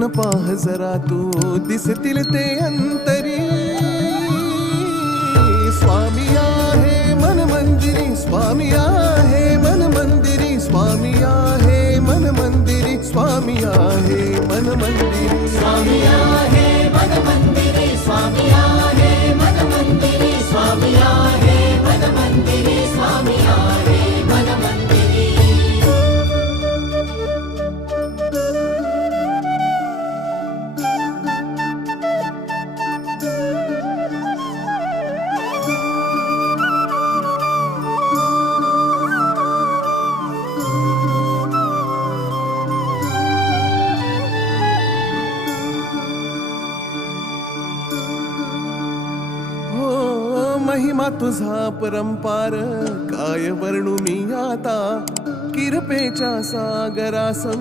फिरून पाह जरा तू दिसतील ते अंतरी. स्वामी आहे मन मंदिरी, स्वामी आहे मन मंदिरी, स्वामी आहे मन मंदिरी, स्वामी आहे मन मंदिरी. स्वामी आहे मन मंदिरी, स्वामी आहे मन मंदिरी, स्वामी आहे मन मंदिरी, स्वामी आहे मन मंदिरी. महिमा तुझा परंपार काय वर्णू मी आता. किरपेच्या सागरासं